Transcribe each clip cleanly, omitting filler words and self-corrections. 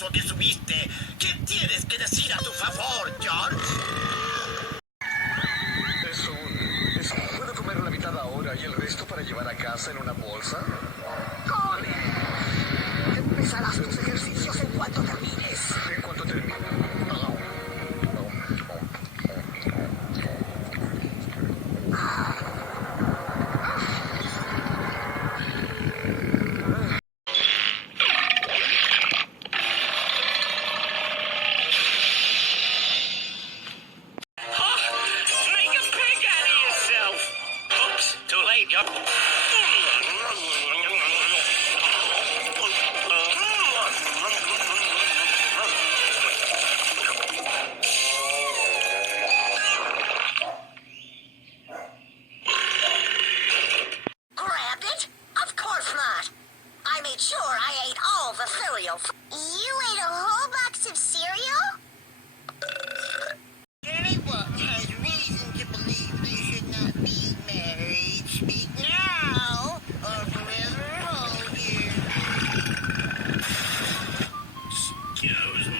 paso que subiste. ¿Qué tienes que decir a tu favor, George? ¿Puedo comer la mitad ahora y el resto para llevar a casa en una bolsa? ¡Come! Empezarás tus ejercicios en cuanto termines. ¿En cuanto termine? Make a pig out of yourself! Oops, too late, George. Grabbed it? Of course not. I made sure I ate all the cereal. You ate a whole box of cereal? Anyone has reason to believe they should not be married. Speak now, or forever hold you. Excuse me.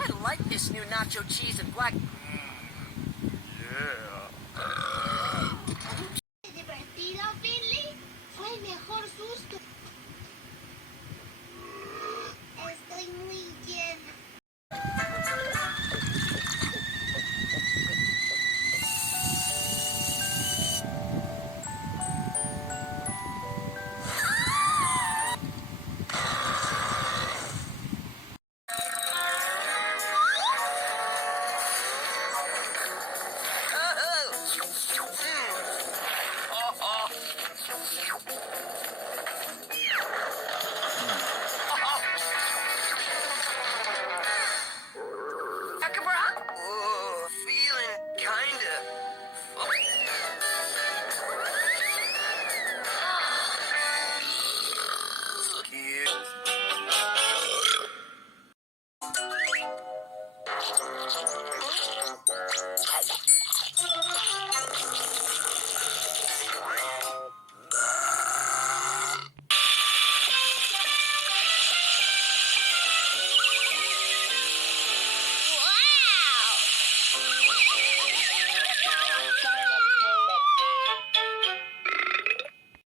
I like this new nacho cheese and black. ¿Divertido, Finley? Fue el mejor susto. Estoy muy llena. Oh, feeling kinda. Wow!